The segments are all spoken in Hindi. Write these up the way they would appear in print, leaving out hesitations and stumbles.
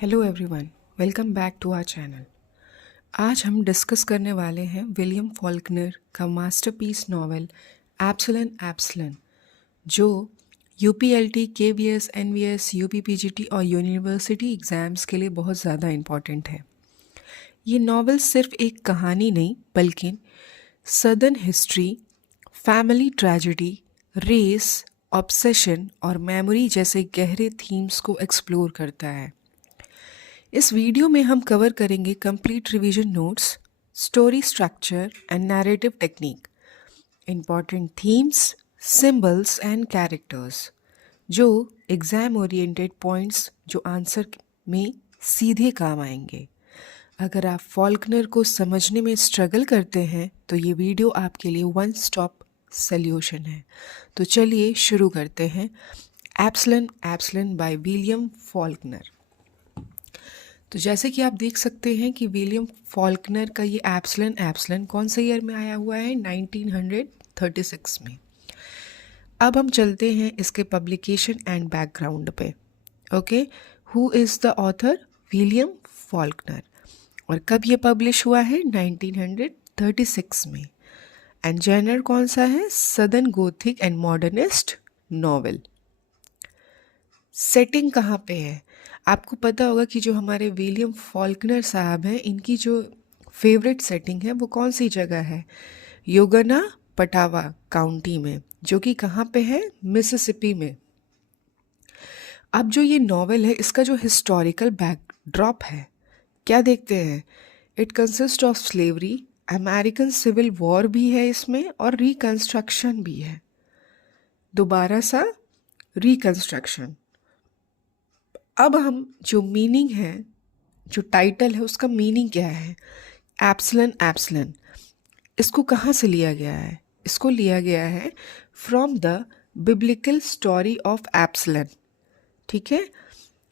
Hello everyone, welcome back to our channel. आज हम डिस्कस करने वाले हैं विलियम फॉल्कनर का मास्टरपीस नॉवेल एब्सलन एब्सलन, जो यूपीएलटी, केवीएस, एनवीएस, यूपीपीजीटी और यूनिवर्सिटी एग्ज़ाम्स के लिए बहुत ज़्यादा इम्पॉर्टेंट है। ये नॉवेल सिर्फ एक कहानी नहीं बल्कि southern history, family tragedy, race, obsession और मेमोरी जैसे गहरे थीम्स को एक्सप्लोर करता है। इस वीडियो में हम कवर करेंगे complete revision notes, story structure and narrative technique, important themes, symbols and characters, जो एग्ज़ाम ओरिएंटेड पॉइंट्स जो आंसर में सीधे काम आएंगे। अगर आप फॉल्कनर को समझने में स्ट्रगल करते हैं तो ये वीडियो आपके लिए वन स्टॉप सल्यूशन है। तो चलिए शुरू करते हैं। एब्सलन एब्सलन बाय विलियम फॉल्कनर। तो जैसे कि आप देख सकते हैं कि विलियम फॉल्कनर का ये एब्सलन एब्सलन कौन से ईयर में आया हुआ है? 1936 में। अब हम चलते हैं इसके पब्लिकेशन एंड बैकग्राउंड पे। Okay, who is the author? William Faulkner. और कब ये पब्लिश हुआ है? 1936 में। एंड जेनर कौन सा है? Southern Gothic and modernist novel. Setting कहाँ पे है? आपको पता होगा कि जो हमारे विलियम फॉल्कनर साहब हैं, इनकी जो फेवरेट सेटिंग है वो कौन सी जगह है? योगना पटावा काउंटी में, जो कि कहाँ पे है? मिसिसिपी में। अब जो ये नॉवेल है, इसका जो हिस्टोरिकल बैकड्रॉप है, क्या देखते हैं? It consist of slavery, American civil war भी है इसमें और रिकंस्ट्रक्शन भी है। दोबारा सा रिकंस्ट्रक्शन। अब हम जो मीनिंग है, जो टाइटल है, उसका मीनिंग क्या है? एब्सलन एब्सलन, इसको कहाँ से लिया गया है? इसको लिया गया है from the biblical story of Absalom. ठीक है,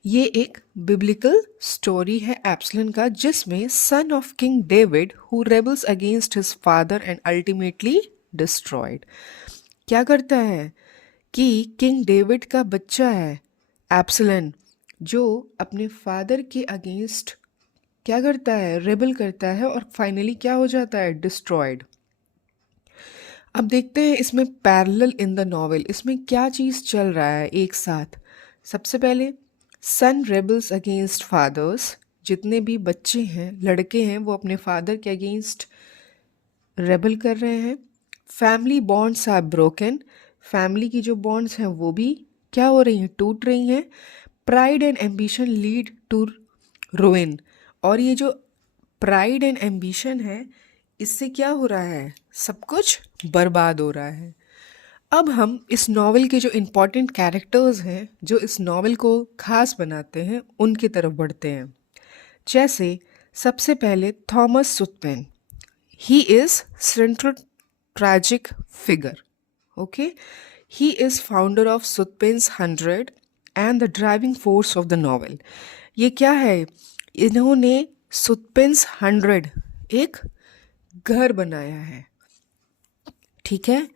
ये एक बिब्लिकल स्टोरी है एब्सलन का, जिसमें son of king David who rebels against his father and ultimately destroyed. क्या करता है कि किंग डेविड का बच्चा है एब्सलन, जो अपने फादर के अगेंस्ट क्या करता है? रेबल करता है और फाइनली क्या हो जाता है? डिस्ट्रॉयड। अब देखते हैं इसमें पैरेलल इन द नॉवेल, इसमें क्या चीज़ चल रहा है एक साथ। सबसे पहले सन रेबल्स अगेंस्ट फादर्स, जितने भी बच्चे हैं, लड़के हैं, वो अपने फादर के अगेंस्ट रेबल कर रहे हैं। Family bonds are broken, family की जो बॉन्ड्स हैं वो भी क्या हो रही हैं? टूट रही हैं। Pride and ambition lead to ruin, और ये जो प्राइड एंड एम्बिशन है, इससे क्या हो रहा है? सब कुछ बर्बाद हो रहा है। अब हम इस नॉवेल के जो इम्पोर्टेंट कैरेक्टर्स हैं, जो इस नॉवेल को खास बनाते हैं, उनकी तरफ बढ़ते हैं। जैसे सबसे पहले Thomas Sutpen, he is central tragic figure. Okay, he is founder of Sutpen's 100 and the driving force of the novel. ये क्या है? इन्होंने सुतपेंस 100 एक घर बनाया है, ठीक है,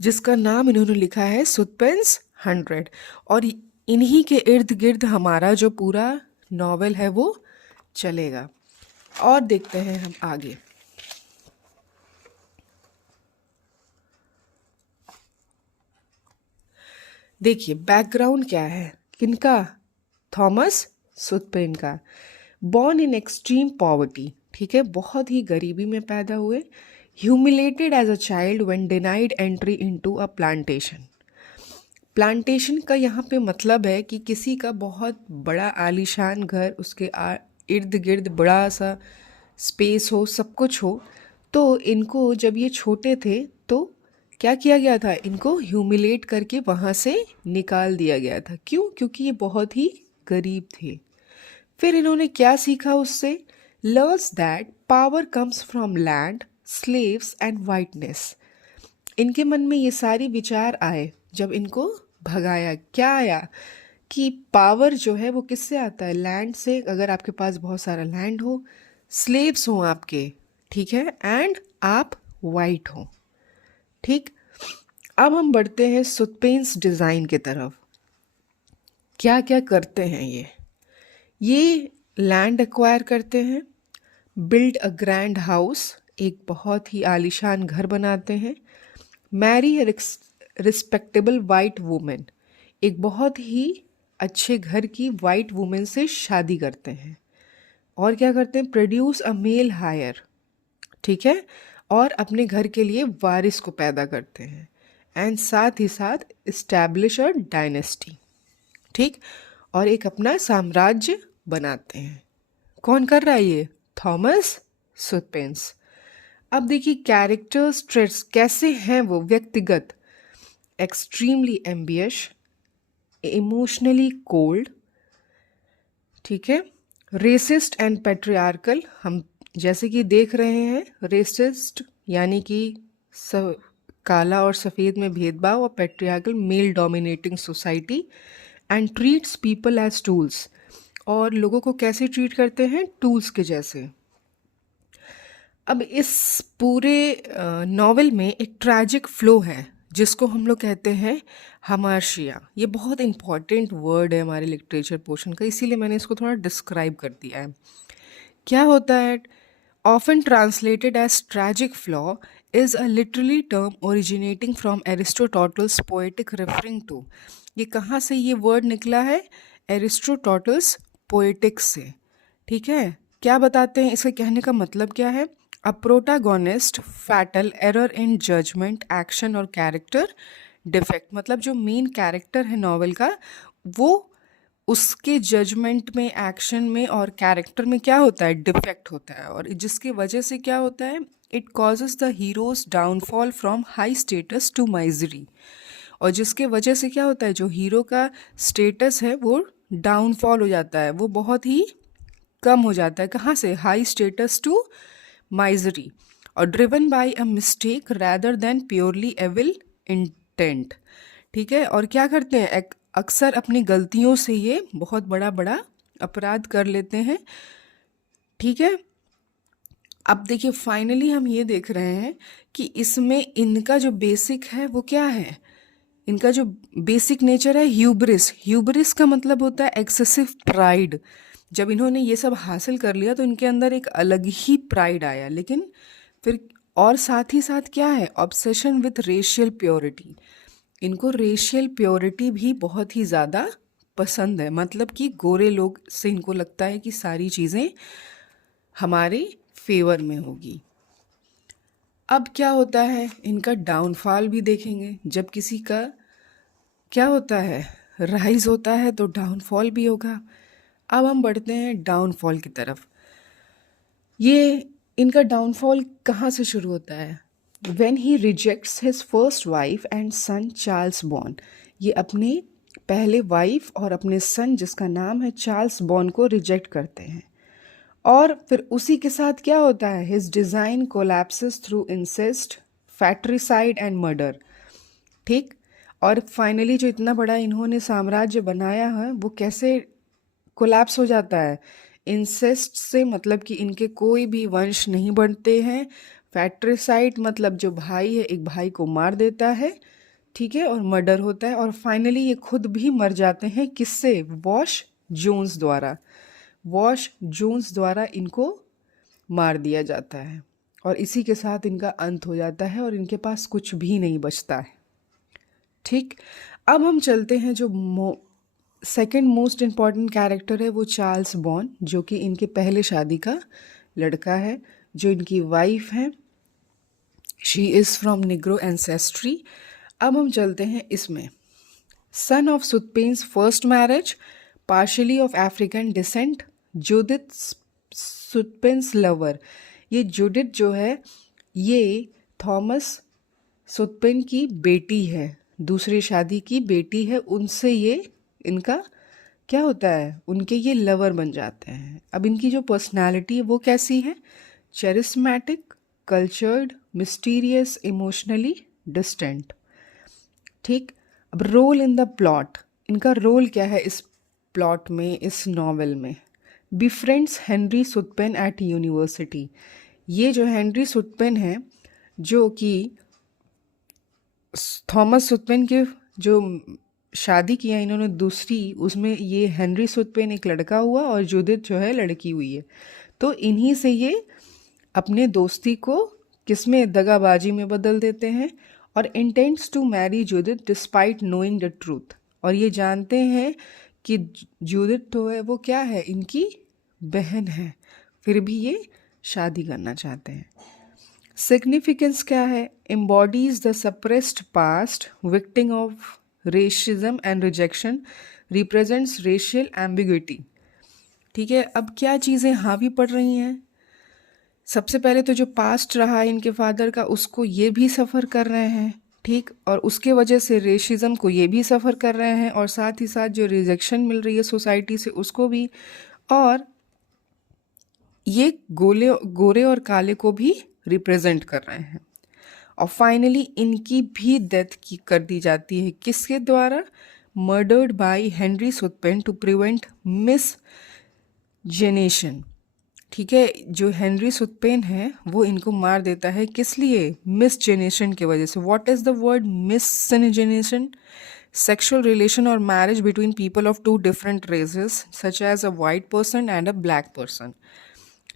जिसका नाम इन्होंने लिखा है सुतपेंस 100। और इन्हीं के इर्द गिर्द हमारा जो पूरा नॉवेल है वो चलेगा। और देखते हैं हम आगे। देखिए बैकग्राउंड क्या है किनका? थॉमस सुथपेन का। बॉर्न इन एक्सट्रीम पॉवर्टी, ठीक है, बहुत ही गरीबी में पैदा हुए। Humiliated as a child when denied entry into a plantation. Plantation का यहाँ पे मतलब है कि किसी का बहुत बड़ा आलीशान घर, उसके इर्द गिर्द बड़ा सा स्पेस हो, सब कुछ हो। तो इनको जब ये छोटे थे तो क्या किया गया था? इनको ह्यूमिलेट करके वहाँ से निकाल दिया गया था। क्यों? क्योंकि ये बहुत ही गरीब थे। फिर इन्होंने क्या सीखा उससे? Learns that power comes from land, slaves and whiteness. इनके मन में ये सारी विचार आए जब इनको भगाया। क्या आया? कि पावर जो है वो किससे आता है? लैंड से। अगर आपके पास बहुत सारा लैंड हो, स्लेव्स हो आपके, ठीक है, एंड आप वाइट हो। ठीक, अब हम बढ़ते हैं सुतपेंस डिज़ाइन की तरफ। क्या क्या करते हैं ये? ये लैंड एक्वायर करते हैं, बिल्ड अ ग्रैंड हाउस, एक बहुत ही आलीशान घर बनाते हैं, मैरी रिस्पेक्टेबल वाइट वुमेन, एक बहुत ही अच्छे घर की वाइट वुमेन से शादी करते हैं, और क्या करते हैं, प्रोड्यूस अ मेल हायर, ठीक है, और अपने घर के लिए वारिस को पैदा करते हैं, एंड साथ ही साथ इस्टेब्लिश अ डायनेस्टी, ठीक, और एक अपना साम्राज्य बनाते हैं। कौन कर रहा है ये? थॉमस सुतपेंस। अब देखिए कैरेक्टर्स ट्रेट्स कैसे हैं वो व्यक्तिगत, एक्सट्रीमली एम्बियश, इमोशनली कोल्ड, ठीक है, रेसिस्ट एंड पेट्रियार्कल, हम जैसे कि देख रहे हैं, रेसिस्ट यानी कि काला और सफ़ेद में भेदभाव, और patriarchal male dominating society, and treats people as tools, और लोगों को कैसे ट्रीट करते हैं, टूल्स के जैसे। अब इस पूरे नॉवेल में एक ट्रैजिक फ्लो है जिसको हम लोग कहते हैं हमार्शिया। ये बहुत इंपॉर्टेंट वर्ड है हमारे लिटरेचर पोर्शन का, इसीलिए मैंने इसको थोड़ा डिस्क्राइब कर दिया है। क्या होता है? Often translated as tragic flaw is a literally term originating from Aristotle's poetic referring to. ये कहाँ से ये वर्ड निकला है? एरिस्टोटल्स पोएटिक्स से, ठीक है। क्या बताते हैं, इसके कहने का मतलब क्या है? A protagonist fatal error in judgement, action और कैरेक्टर डिफेक्ट, मतलब जो मेन कैरेक्टर है नॉवेल का, वो उसके जजमेंट में, एक्शन में और कैरेक्टर में क्या होता है? डिफेक्ट होता है, और जिसकी वजह से क्या होता है? It causes the hero's downfall from high status to misery, और जिसके वजह से क्या होता है, जो हीरो का स्टेटस है वो डाउनफॉल हो जाता है, वो बहुत ही कम हो जाता है। कहाँ से? हाई स्टेटस टू माइजरी, और driven by a mistake rather than purely evil intent, ठीक है। और क्या करते हैं, अक्सर अपनी गलतियों से ये बहुत बड़ा बड़ा अपराध कर लेते हैं, ठीक है। अब देखिए फाइनली हम ये देख रहे हैं कि इसमें इनका जो बेसिक है वो क्या है, इनका जो बेसिक नेचर है ह्यूब्रिस। ह्यूब्रिस का मतलब होता है एक्सेसिव प्राइड। जब इन्होंने ये सब हासिल कर लिया तो इनके अंदर एक अलग ही प्राइड आया, लेकिन फिर और साथ ही साथ क्या है, ऑब्सेशन विथ रेशियल प्योरिटी। इनको रेशियल प्योरिटी भी बहुत ही ज़्यादा पसंद है, मतलब कि गोरे लोग से इनको लगता है कि सारी चीज़ें हमारे फेवर में होगी। अब क्या होता है, इनका डाउनफॉल भी देखेंगे। जब किसी का क्या होता है, राइज होता है, तो डाउनफॉल भी होगा। अब हम बढ़ते हैं डाउनफॉल की तरफ। ये इनका डाउनफॉल कहाँ से शुरू होता है? When he rejects his first wife and son Charles born, ये अपने पहले वाइफ और अपने सन जिसका नाम है चार्ल्स बॉर्न को रिजेक्ट करते हैं, और फिर उसी के साथ क्या होता है, his design collapses through incest, fratricide and murder, ठीक। और फाइनली जो इतना बड़ा इन्होंने साम्राज्य बनाया है वो कैसे कोलैप्स हो जाता है? इंसेस्ट से, मतलब कि इनके कोई भी वंश नहीं बनते हैं। फैट्रिसाइड मतलब जो भाई है एक भाई को मार देता है, ठीक है, और मर्डर होता है, और फाइनली ये खुद भी मर जाते हैं। किससे? वॉश जोन्स द्वारा। वॉश जोन्स द्वारा इनको मार दिया जाता है, और इसी के साथ इनका अंत हो जाता है और इनके पास कुछ भी नहीं बचता है, ठीक। अब हम चलते हैं, जो सेकंड मोस्ट इम्पॉर्टेंट कैरेक्टर है वो चार्ल्स बॉर्न, जो कि इनके पहले शादी का लड़का है। जो इनकी वाइफ है, she is from negro ancestry. अब हम चलते हैं इसमें, son of Sutpen's first marriage, partially of African descent, Judith Sutpen's lover. ये जूडिथ जो है ये थॉमस सुतपेन की बेटी है, दूसरी शादी की बेटी है, उनसे ये इनका क्या होता है, उनके ये लवर बन जाते हैं। अब इनकी जो पर्सनालिटी है वो कैसी है? चेरिस्मेटिक, कल्चर्ड, मिस्टीरियस, इमोशनली डिस्टेंट, ठीक। अब रोल इन द प्लॉट, इनका रोल क्या है इस प्लॉट में, इस नॉवेल में? बिफ्रेंड्स हेनरी सुतपेन एट यूनिवर्सिटी। ये जो हेनरी सुतपेन है, जो कि थॉमस सुतपेन के जो शादी किया इन्होंने दूसरी, उसमें ये हेनरी सुतपेन एक लड़का हुआ और जूडिथ जो है लड़की हुई है। तो इन्हीं से ये अपने दोस्ती को किसमें, दगाबाजी में बदल देते हैं और intents to marry Judith despite knowing the truth. और ये जानते हैं कि जूडिथ तो है वो क्या है, इनकी बहन है, फिर भी ये शादी करना चाहते हैं। सिग्निफिकेंस क्या है, embodies the suppressed past, victim of racism and rejection, represents racial ambiguity. ठीक है, अब क्या चीज़ें हावी पड़ रही हैं, सबसे पहले तो जो पास्ट रहा है इनके फादर का, उसको ये भी सफ़र कर रहे हैं, ठीक, और उसके वजह से रेशिज्म को ये भी सफ़र कर रहे हैं, और साथ ही साथ जो रिजेक्शन मिल रही है सोसाइटी से उसको भी, और ये गोरे और काले को भी रिप्रेजेंट कर रहे हैं। और फाइनली इनकी भी डेथ की कर दी जाती है, किसके द्वारा, murdered by Henry Sutpen to prevent miscegenation. ठीक है, जो हेनरी सुतपेन है वो इनको मार देता है, किस लिए, मिस जेनेशन की वजह से। What is the word miscegenation, sexual relation और marriage between people of two different races such as a white person and a black person.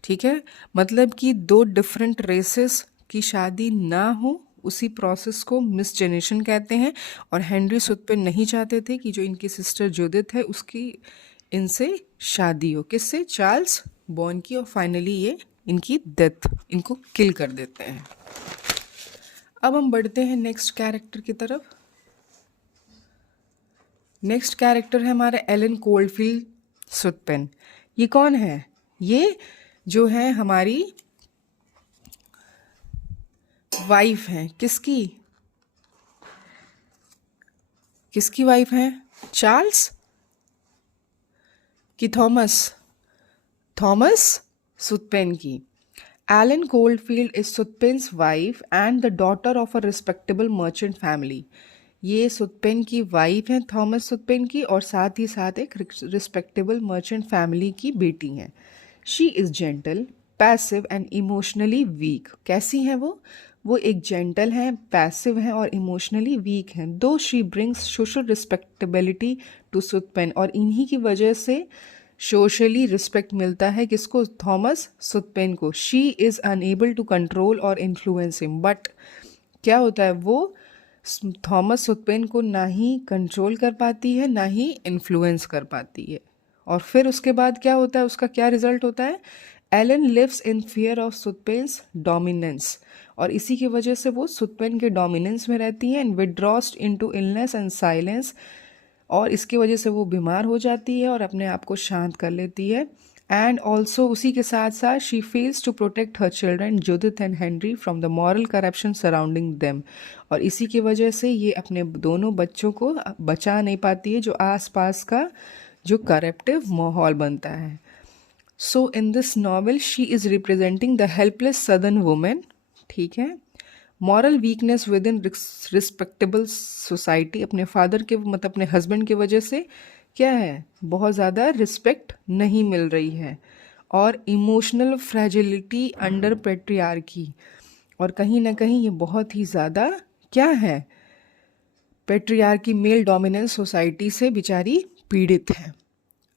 ठीक है, मतलब कि दो डिफरेंट रेसेस की शादी ना हो, उसी प्रोसेस को मिस जेनेशन कहते हैं। और हेनरी सुतपेन नहीं चाहते थे कि जो इनकी सिस्टर जूडिथ है उसकी इनसे शादी हो, किससे, चार्ल्स बॉर्न की। और फाइनली ये इनकी डेथ, इनको किल कर देते हैं। अब हम बढ़ते हैं नेक्स्ट कैरेक्टर की तरफ। नेक्स्ट कैरेक्टर है हमारा एलन कोल्डफील्ड सुतपेन। ये कौन है, ये जो है हमारी वाइफ है, किसकी किसकी वाइफ है, चार्ल्स की थॉमस सुतपेन की। Ellen Coldfield is Sutpen's wife and the daughter of a respectable merchant family. ये सुतपेन की वाइफ है, थॉमस सुतपेन की, और साथ ही साथ एक रिस्पेक्टेबल मर्चेंट फैमिली की बेटी हैं। She is gentle, passive and emotionally weak. कैसी हैं वो एक जेंटल हैं, पैसिव हैं और इमोशनली वीक हैं। Though she brings social respectability to Sutpen, और इन्हीं की वजह से सोशली रिस्पेक्ट मिलता है किसको, थॉमस सुतपेन को। She is unable to control और इन्फ्लुएंस हिम, बट क्या होता है, वो थॉमस सुतपेन को ना ही कंट्रोल कर पाती है ना ही इन्फ्लुएंस कर पाती है। और फिर उसके बाद क्या होता है, उसका क्या रिजल्ट होता है, Ellen lives in fear of Sutpen's dominance, और इसी की वजह से वो सुतपेन के डोमिनेंस में रहती हैं, and withdraws into illness and silence, और इसकी वजह से वो बीमार हो जाती है और अपने आप को शांत कर लेती है। एंड ऑल्सो उसी के साथ साथ she fails to protect her children Judith and Henry from the moral corruption surrounding them, और इसी की वजह से ये अपने दोनों बच्चों को बचा नहीं पाती है, जो आसपास का जो करप्टिव माहौल बनता है। So in this novel she is representing the helpless southern women, ठीक है, moral weakness within respectable society. अपने फादर के मतलब अपने हस्बैंड की वजह से क्या है, बहुत ज़्यादा रिस्पेक्ट नहीं मिल रही है, और इमोशनल फ्रेजिलिटी अंडर पेट्रियार्की, और कहीं ना कहीं ये बहुत ही ज़्यादा क्या है, पेट्रियार्की मेल डोमिनेंस सोसाइटी से बेचारी पीड़ित है।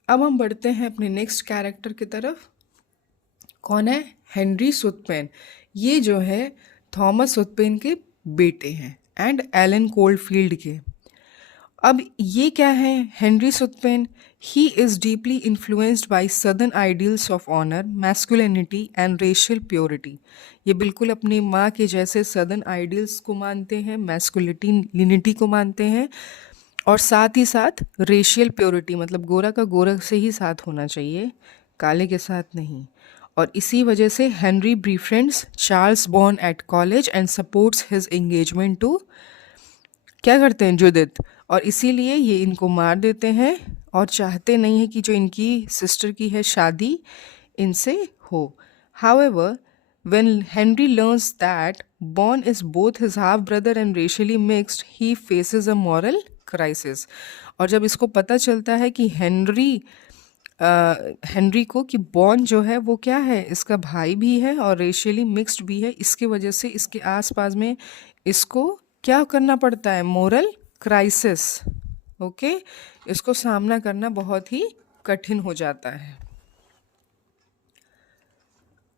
अब हम बढ़ते हैं अपने नेक्स्ट कैरेक्टर की तरफ। कौन है, हेनरी सुतपेन। ये जो है थॉमस सुतपेन के बेटे हैं एंड एलन कोल्डफील्ड के। अब ये क्या है, Henry Sutpen, he is deeply influenced by southern ideals of honour, masculinity and racial purity. ये बिल्कुल अपनी माँ के जैसे सदर्न आइडियल्स को मानते हैं, मैस्कुलिनिटी को मानते हैं, और साथ ही साथ रेशियल प्योरिटी, मतलब गोरा का गोरा से ही साथ होना चाहिए, काले के साथ नहीं। और इसी वजह से Henry befriends Charles Bon at college and supports his engagement to, क्या करते हैं, जूडिथ, और इसीलिए ये इनको मार देते हैं और चाहते नहीं है कि जो इनकी सिस्टर की है शादी इनसे हो। However, when Henry learns that Bond is both his half brother and racially mixed, he faces a moral crisis। और जब इसको पता चलता है कि हेनरी को कि बॉन जो है वो क्या है, इसका भाई भी है और रेशियली मिक्स्ड भी है, इसकी वजह से इसके आसपास में इसको क्या करना पड़ता है, मोरल क्राइसिस, ओके, इसको सामना करना बहुत ही कठिन हो जाता है।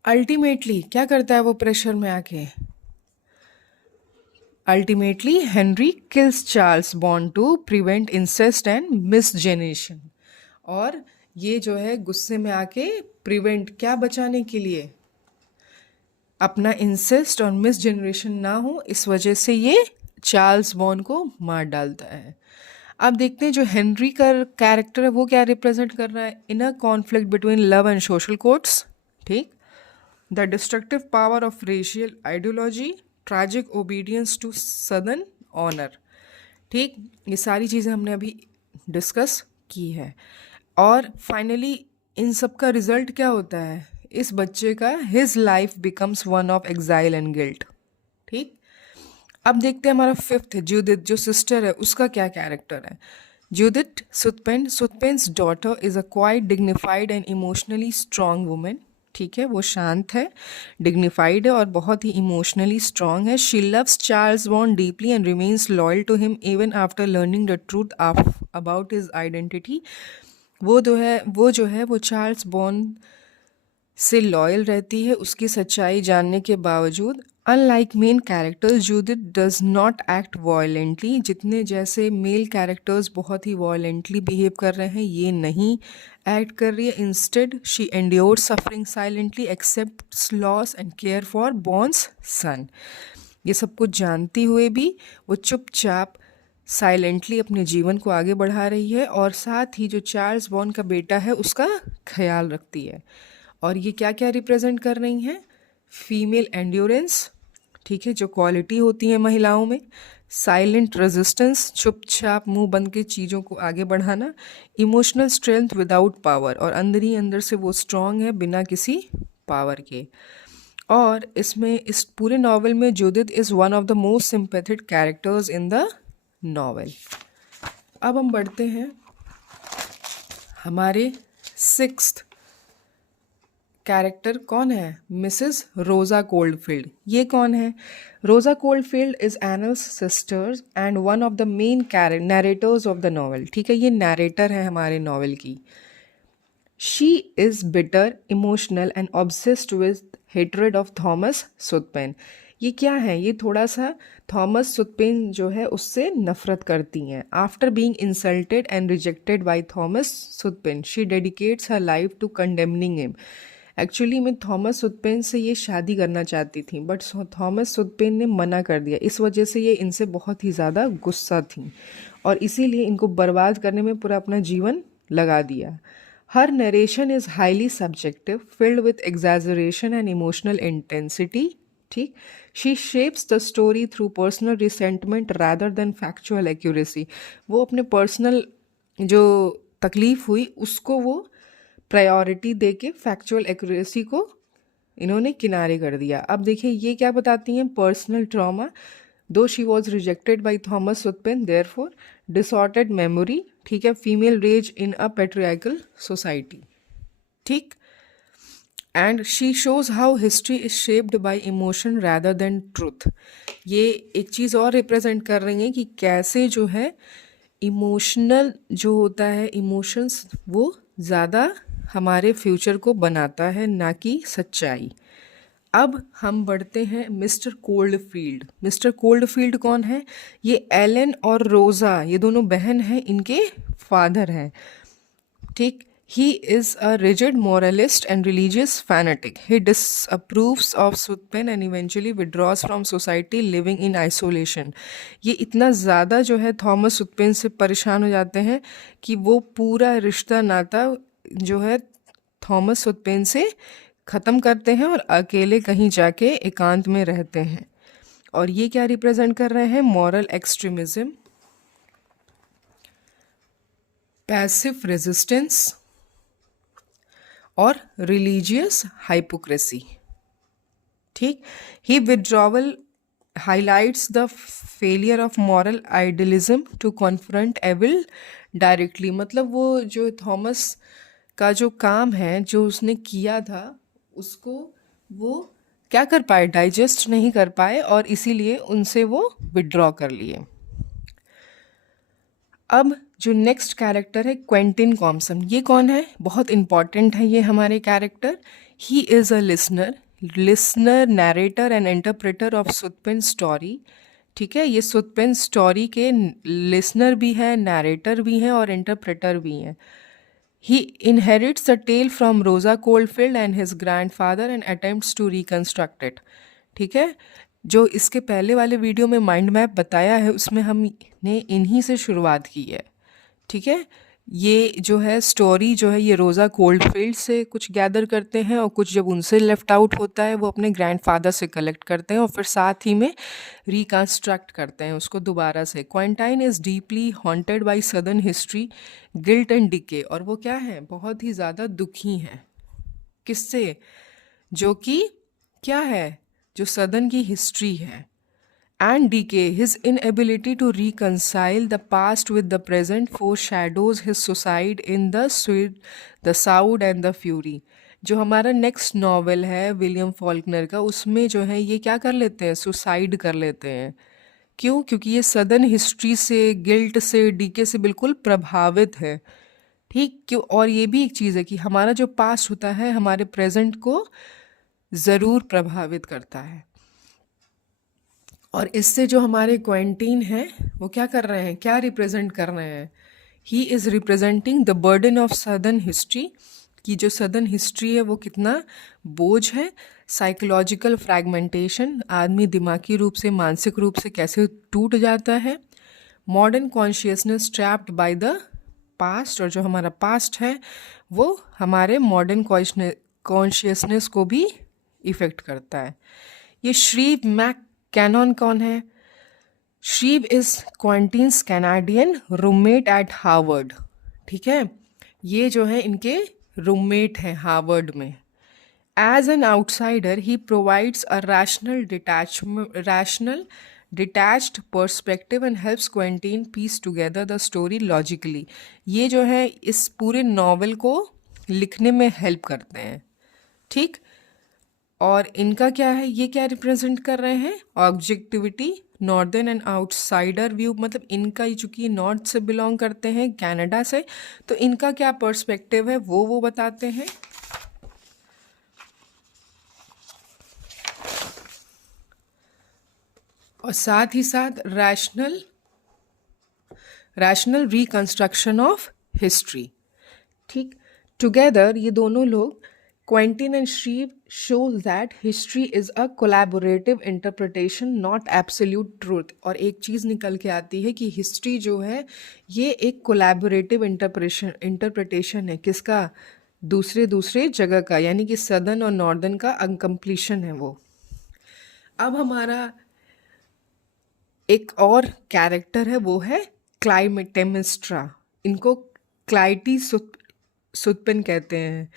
अल्टीमेटली क्या करता है वो प्रेशर में आके? Ultimately Henry kills Charles Bond to prevent incest and miscegenation. और ये जो है गुस्से में आके प्रिवेंट, क्या बचाने के लिए? अपना इंसेस्ट और मिस जनरेशन ना हो, इस वजह से ये चार्ल्स बॉन्ड को मार डालता है। अब देखते हैं जो हेनरी का कैरेक्टर है वो क्या रिप्रेजेंट कर रहा है। Inner conflict between love and social codes, ठीक, the destructive power of racial ideology, tragic obedience to southern honour, ठीक, ये सारी चीज़ें हमने अभी डिस्कस की है। और फाइनली इन सब का रिजल्ट क्या होता है इस बच्चे का? His life becomes one of exile and guilt, ठीक। अब देखते हैं हमारा फिफ्थ है जूडिथ, जो सिस्टर है उसका क्या कैरेक्टर है। Judith Sutpen, Sutpen's daughter is a quite dignified and emotionally strong women, ठीक है, वो शांत है, डिग्निफाइड है और बहुत ही इमोशनली स्ट्रॉन्ग है। She loves Charles Bond deeply and remains loyal to him even after learning the truth about his identity. वो चार्ल्स बॉन्ड से लॉयल रहती है उसकी सच्चाई जानने के बावजूद। Unlike main characters, Judith does not act violently, जितने जैसे मेल कैरेक्टर्स बहुत ही वॉयलेंटली बिहेव कर रहे हैं, ये नहीं एक्ट कर रही है। Instead she endures suffering silently, accepts loss and care for Bond's son. ये सब कुछ जानती हुए भी वो चुपचाप साइलेंटली अपने जीवन को आगे बढ़ा रही है और साथ ही जो चार्ल्स बॉन्ड का बेटा है उसका ख्याल रखती है। और ये क्या क्या रिप्रेजेंट कर रही हैं? फीमेल एंड्योरेंस, ठीक है, जो क्वालिटी होती है महिलाओं में। साइलेंट रेजिस्टेंस, चुपचाप मुंह बंद के चीज़ों को आगे बढ़ाना। इमोशनल स्ट्रेंथ विदाउट पावर, और अंदर ही अंदर से वो स्ट्रांग है बिना किसी पावर के। और इसमें इस पूरे नावल में Judith is one of the most sympathetic characters in the novel. अब हम बढ़ते हैं हमारे सिक्स्थ कैरेक्टर। कौन है? मिसेस रोजा कोल्डफील्ड। ये कौन है? रोजा कोल्डफील्ड इज एनल्स sisters and one of the main narrators of the novel, ठीक है, ये नैरेटर है हमारे नॉवल की। She is bitter, emotional and obsessed with hatred of Thomas Sutpen. ये क्या है? ये थोड़ा सा थॉमस सुतपेन जो है उससे नफरत करती हैं। After being insulted and rejected by Thomas Sutpen, she dedicates her life to condemning him. Actually मैं थॉमस सुतपेन से ये शादी करना चाहती थी, बट थॉमस सुतपेन ने मना कर दिया। इस वजह से ये इनसे बहुत ही ज़्यादा गुस्सा थी और इसीलिए इनको बर्बाद करने में पूरा अपना जीवन लगा दिया। Her narration is highly subjective, filled with exaggeration and emotional intensity, ठीक। She shapes the story through personal resentment rather than factual accuracy. वो अपने पर्सनल जो तकलीफ हुई उसको वो प्रायोरिटी दे के फैक्चुअल एक्यूरेसी को इन्होंने किनारे कर दिया। अब देखिए ये क्या बताती हैं? Personal trauma, though she was rejected by Thomas Sutpen, therefore disordered memory, ठीक है, female rage in a patriarchal society, ठीक। And she shows how history is shaped by emotion rather than truth. ये एक चीज़ और रिप्रेजेंट कर रही हैं कि कैसे जो है इमोशनल जो होता है, इमोशंस वो ज़्यादा हमारे फ्यूचर को बनाता है, ना कि सच्चाई। अब हम बढ़ते हैं मिस्टर कोल्डफील्ड। मिस्टर कोल्डफील्ड कौन है? ये एलन और रोज़ा, ये दोनों बहन हैं, इनके फादर हैं, ठीक। He is a rigid moralist and religious fanatic. He disapproves of Sutpen and eventually withdraws from society, living in isolation. ये इतना ज़्यादा जो है थॉमस सुतपेन से परेशान हो जाते हैं कि वो पूरा रिश्ता नाता जो है थॉमस सुतपेन से ख़त्म करते हैं और अकेले कहीं जाके एकांत में रहते हैं। और ये क्या रिप्रेजेंट कर रहे हैं? मॉरल एक्सट्रीमिज्म, पैसिव रेजिस्टेंस और रिलीजियस हाइपोक्रेसी, ठीक। He withdrawal highlights the failure of moral idealism to confront evil directly. मतलब वो जो थॉमस का जो काम है जो उसने किया था उसको वो क्या कर पाए? डाइजेस्ट नहीं कर पाए और इसीलिए उनसे वो विड्रॉ कर लिए। अब जो नेक्स्ट कैरेक्टर है क्वेंटिन कॉम्पसन, ये कौन है? बहुत इंपॉर्टेंट है ये हमारे character. He is a listener narrator and interpreter of Sutpen story. ठीक है, ये सुतपिन स्टोरी के लिसनर भी है, नैरेटर भी हैं और इंटरप्रेटर भी हैं। He inherits the tale from Rosa Coldfield and his grandfather and attempts to reconstruct it. ठीक है, जो इसके पहले वाले वीडियो में माइंड मैप बताया है उसमें हमने इन्हीं से शुरुआत की है। ठीक है, ये जो है स्टोरी जो है ये रोज़ा कोल्डफील्ड से कुछ गैदर करते हैं और कुछ जब उनसे लेफ्ट आउट होता है वो अपने ग्रैंडफादर से कलेक्ट करते हैं और फिर साथ ही में रिकंस्ट्रक्ट करते हैं उसको दोबारा से। Quentin is deeply haunted by southern history, guilt and decay, और वो क्या है, बहुत ही ज़्यादा दुखी हैं। किससे? जो कि क्या है, जो सदर्न की हिस्ट्री है। And decay, his inability to reconcile the past with the present foreshadows his suicide in the Sword, the Sword and the Fury. जो हमारा नेक्स्ट नॉवेल है विलियम फॉल्कनर का, उसमें जो है ये क्या कर लेते हैं, सुसाइड कर लेते हैं। क्यों? क्योंकि ये सदर्न हिस्ट्री से, गिल्ट से, डीके से बिल्कुल प्रभावित है। ठीक, क्यों? और ये भी एक चीज़ है कि हमारा जो पास्ट होता है हमारे प्रेजेंट को ज़रूर प्रभावित करता है। और इससे जो हमारे क्वेंटीन हैं वो क्या कर रहे हैं, क्या रिप्रेजेंट कर रहे हैं? He is representing the burden of southern history, कि जो सदर्न हिस्ट्री है वो कितना बोझ है। साइकोलॉजिकल फ्रैगमेंटेशन, आदमी दिमागी रूप से, मानसिक रूप से कैसे टूट जाता है। Modern consciousness trapped by the past, और जो हमारा पास्ट है वो हमारे मॉडर्न कॉन्शियसनेस को भी इफ़ेक्ट करता है। ये श्रीव मैक कैनॉन कौन है? Shreve is Quentin's Canadian roommate at Harvard. ठीक है, ये जो है इनके रूममेट हैं हार्वर्ड में। As an outsider he provides a rational detached perspective and helps Quentin piece together the story logically. ये जो है इस पूरे नॉवेल को लिखने में हेल्प करते हैं। ठीक, और इनका क्या है, ये क्या रिप्रेजेंट कर रहे हैं? Objectivity, northern and outsider view, मतलब इनका ही चूँकि नॉर्थ से बिलोंग करते हैं, कनाडा से, तो इनका क्या पर्सपेक्टिव है वो बताते हैं। और साथ ही साथ रैशनल रिकंस्ट्रक्शन ऑफ हिस्ट्री। ठीक, टुगेदर ये दोनों लोग, Quentin and Shreve shows that history is a collaborative interpretation, not absolute truth. और एक चीज़ निकल के आती है कि हिस्ट्री जो है ये एक कोलैबोरेटिव इंटरप्रिटेशन है। किसका? दूसरे जगह का, यानी कि सदर्न और नॉर्दर्न का अनकम्प्लीशन है वो। अब हमारा एक और कैरेक्टर है, वो है क्लाइमेटेमिस्ट्रा। इनको क्लाइटी सुतपिन कहते हैं।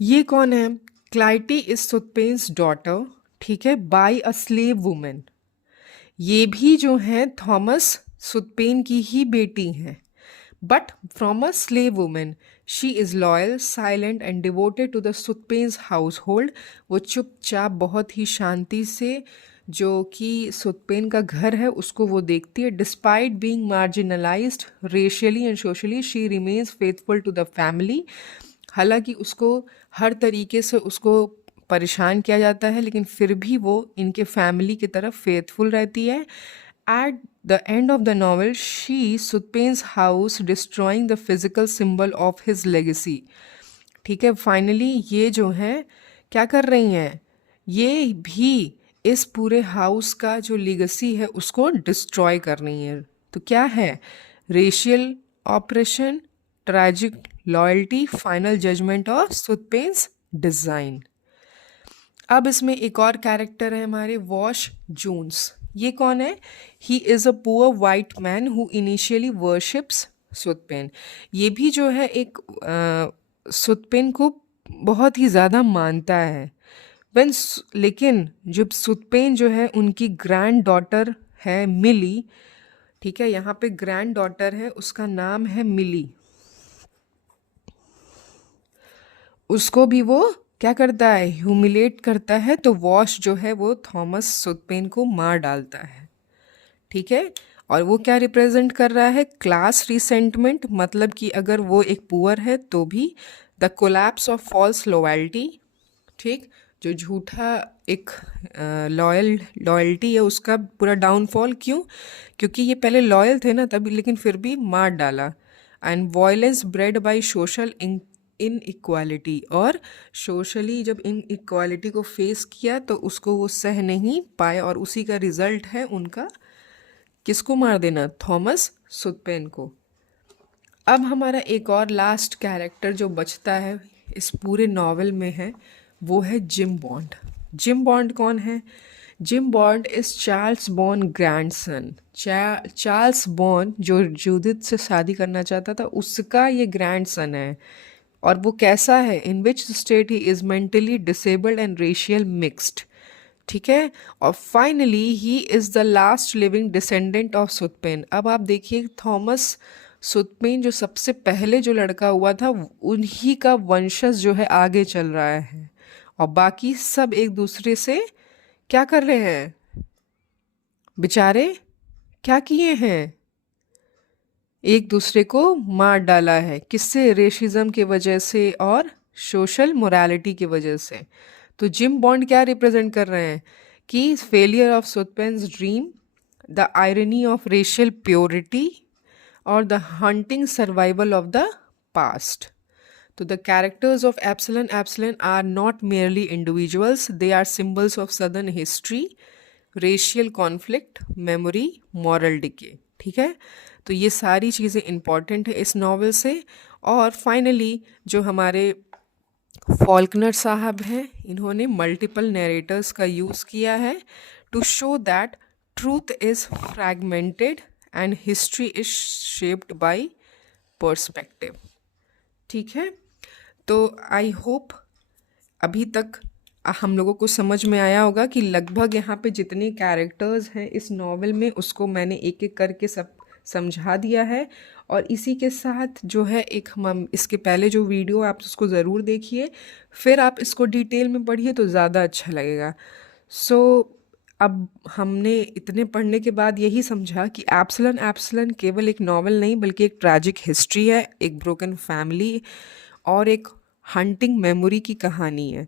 ये कौन है? क्लाइटी इज सुतपेन्स डॉटर, ठीक है, बाय अ स्लेव वुमेन। ये भी जो है थॉमस सुतपेन की ही बेटी हैं, but from a slave women. She is loyal, silent and devoted to the Sutpen's household. वो चुपचाप बहुत ही शांति से जो कि सुतपेन का घर है उसको वो देखती है। Despite being marginalised racially and socially, she remains faithful to the family. हालांकि उसको हर तरीके से उसको परेशान किया जाता है, लेकिन फिर भी वो इनके फैमिली की तरफ फेथफुल रहती है। At the end of the novel she Sutpen's house destroying the physical symbol of his legacy. ठीक है, फाइनली ये जो है क्या कर रही हैं, ये भी इस पूरे हाउस का जो लीगेसी है उसको डिस्ट्रॉय कर रही है। तो क्या है? Racial oppression, tragic loyalty, final judgement of Sutpen's design. अब इसमें एक और कैरेक्टर है हमारे, वॉश जोन्स। ये कौन है? He is a poor white man who initially worships Sutpen. ये भी जो है एक सुतपेन को बहुत ही ज़्यादा मानता है। लेकिन जब सुतपेन जो है उनकी ग्रैंड डॉटर है मिली, ठीक है, यहाँ पे ग्रैंड डॉटर है, उसका नाम है मिली, उसको भी वो क्या करता है, ह्यूमिलेट करता है। तो वॉश जो है वो थॉमस सुतपेन को मार डालता है। ठीक है, और वो क्या रिप्रेजेंट कर रहा है? क्लास रिसेंटमेंट, मतलब कि अगर वो एक पुअर है तो भी the collapse of false loyalty, ठीक, जो झूठा एक लॉयल्टी है उसका पूरा डाउनफॉल। क्यों? क्योंकि ये पहले लॉयल थे ना तभी, लेकिन फिर भी मार डाला। And violence bread by social in equality, और सोशली जब इन इक्वालिटी को फेस किया तो उसको वो सह नहीं पाए, और उसी का रिजल्ट है उनका किसको मार देना? थॉमस सुतपेन को। अब हमारा एक और लास्ट कैरेक्टर जो बचता है इस पूरे नॉवेल में है, वो है जिम बॉन्ड। जिम बॉन्ड कौन है? Gym bond is Charles bond grandson. Charles bond जो जूडिथ से शादी करना चाहता था, उसका ये ग्रैंडसन है। और वो कैसा है? In which state he is mentally disabled and racial mixed, ठीक है। और finally he is the last living descendant of Sutpen. अब आप देखिए, थॉमस सुतपेन जो सबसे पहले जो लड़का हुआ था, उन्हीं का वंशज जो है आगे चल रहा है, और बाकी सब एक दूसरे से क्या कर रहे हैं? बेचारे क्या किए हैं? एक दूसरे को मार डाला है। किससे? रेशिज्म की वजह से और सोशल मोरालिटी की वजह से। तो जिम बॉन्ड क्या रिप्रेजेंट कर रहे हैं? कि failure of Sutpen's dream, the irony of racial purity, और the haunting survival of the past. So the characters of Absalom are not merely individuals, they are symbols of southern history, racial conflict, memory, moral decay, ठीक है। तो ये सारी चीज़ें इंपॉर्टेंट है इस नॉवल से। और फाइनली जो हमारे फॉल्कनर साहब हैं, इन्होंने मल्टीपल नरेटर्स का यूज़ किया है to show that truth is fragmented and history is shaped by perspective, ठीक है। तो आई होप अभी तक हम लोगों को समझ में आया होगा कि लगभग यहाँ पे जितने कैरेक्टर्स हैं इस नॉवेल में, उसको मैंने एक एक करके सब समझा दिया है। और इसी के साथ जो है एक हम इसके पहले जो वीडियो आप उसको ज़रूर देखिए, फिर आप इसको डिटेल में पढ़िए तो ज़्यादा अच्छा लगेगा। सो अब हमने इतने पढ़ने के बाद यही समझा कि एब्सलन केवल एक नॉवल नहीं बल्कि एक ट्रैजिक हिस्ट्री है, एक ब्रोकन फैमिली और एक हंटिंग मेमोरी की कहानी है।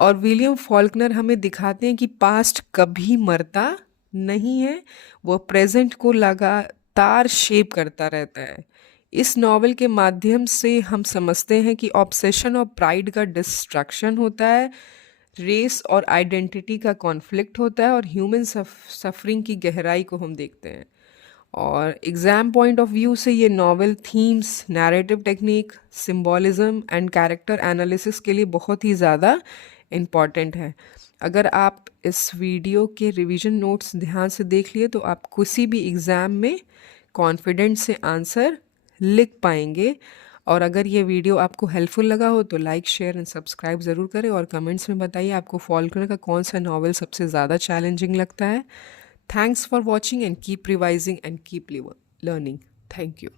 और विलियम फॉल्कनर हमें दिखाते हैं कि पास्ट कभी मरता नहीं है, वो प्रेजेंट को लगातार शेप करता रहता है। इस नॉवल के माध्यम से हम समझते हैं कि ऑब्सेशन और प्राइड का डिस्ट्रक्शन होता है, रेस और आइडेंटिटी का कॉन्फ्लिक्ट होता है, और ह्यूमन सफरिंग की गहराई को हम देखते हैं। और एग्ज़ाम पॉइंट ऑफ व्यू से ये novel themes, narrative technique, symbolism and character analysis के लिए बहुत ही ज़्यादा इम्पॉर्टेंट है। अगर आप इस वीडियो के रिवीजन नोट्स ध्यान से देख लिए तो आप किसी भी एग्ज़ाम में कॉन्फिडेंस से आंसर लिख पाएंगे। और अगर ये वीडियो आपको हेल्पफुल लगा हो तो लाइक, शेयर एंड सब्सक्राइब ज़रूर करें, और कमेंट्स में बताइए आपको फॉल्कनर का कौन सा नॉवल सबसे ज़्यादा चैलेंजिंग लगता है। Thanks for watching and keep revising and keep learning. Thank you.